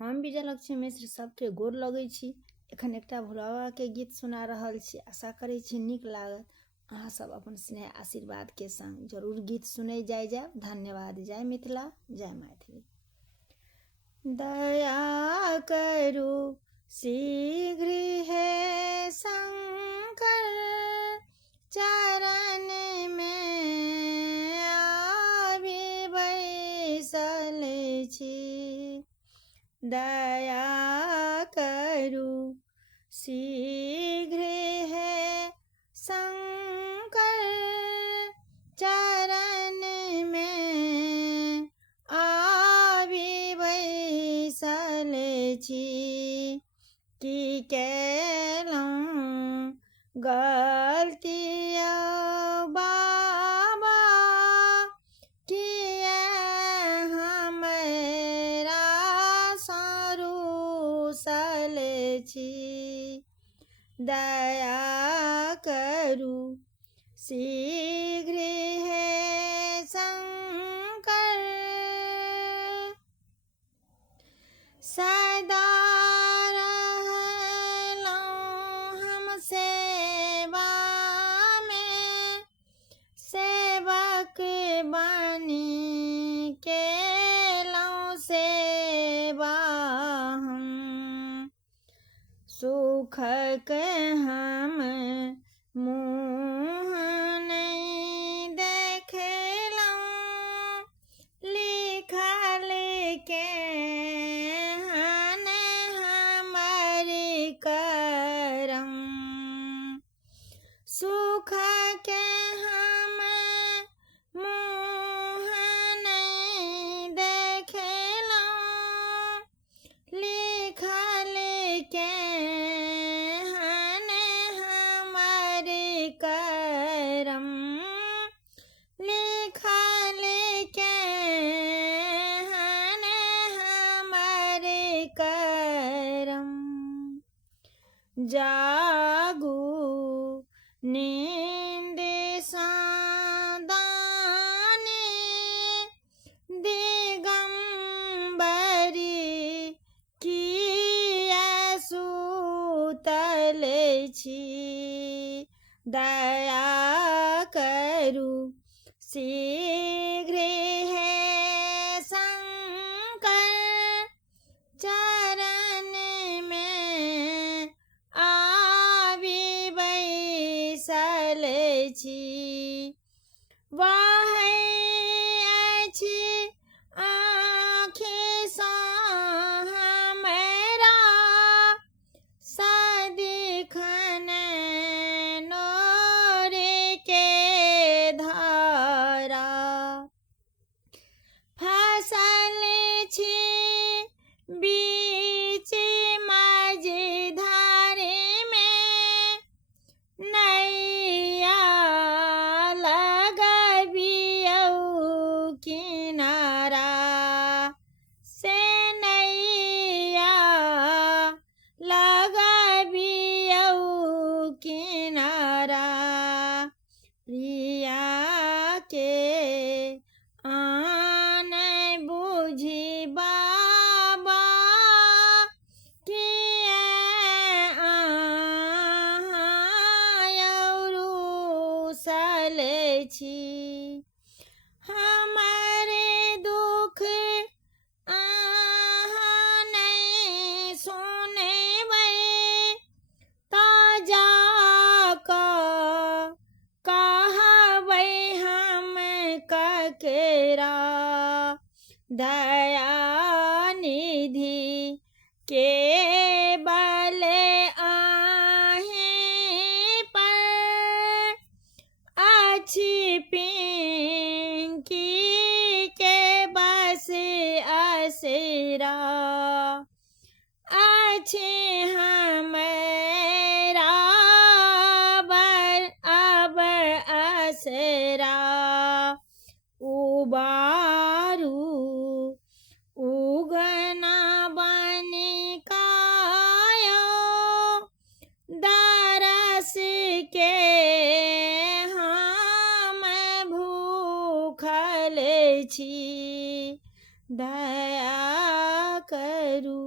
हम विजयलक्ष्मी मिश्र सबके गोर लगै छी। एखन एकटा भोला के गीत सुना रहल छी। आशा करै छी नीक लागत। अहाँ सब अपन स्नेह आशीर्वाद के संग जरूर गीत सुनै जाय। धन्यवाद। जय मिथिला, जय मैथिली। दया करू शीघ्र है शंकर, चरण में आबि बैसल छी। दया करू शीघ्र है शंकर, चरण में आबि बैसल छी। की केलहुँ गलती बाबा, किए हमरा सँ रूसल छी। दया करू शीघ्र है शंकर, सदा रहलहुँ हम सेवा में, सेवक बनि केलहुँ सेवा हम। सुखक हम मुँह नहीं देखलहुँ, लिखल केहन हमर करम। सुख के हम मुँह नहीं देखलहुँ, लिखल केहन हमर करम। लिखल केहन हमर करम। जागू नींद सँ दानी, दिगंबरी किए सुतल छी। दया करू शीघ्र है शंकर, चरण में आबि बैसल छी। वाहै अछि आँखि सँ हमरा सदिखन नोर के धारा। फसल छी बीच मझधारे में, नैया लगबियौ किनारा। से नैया लगबियौ किनारा। प्रिया के आन बुझि बाबा, किए अहाँ रूसल छी। हमर दुख अहाँ नहीं सुनबै, तऽ जाकऽ कहबै हम ककरा। दयानिधि केवल अहीं पर अछि, पिंकी के बस असरा अछि। हमरा अब असरा उबारू, उगना बनि कायो, दरस के हम भूखल छी। दया करू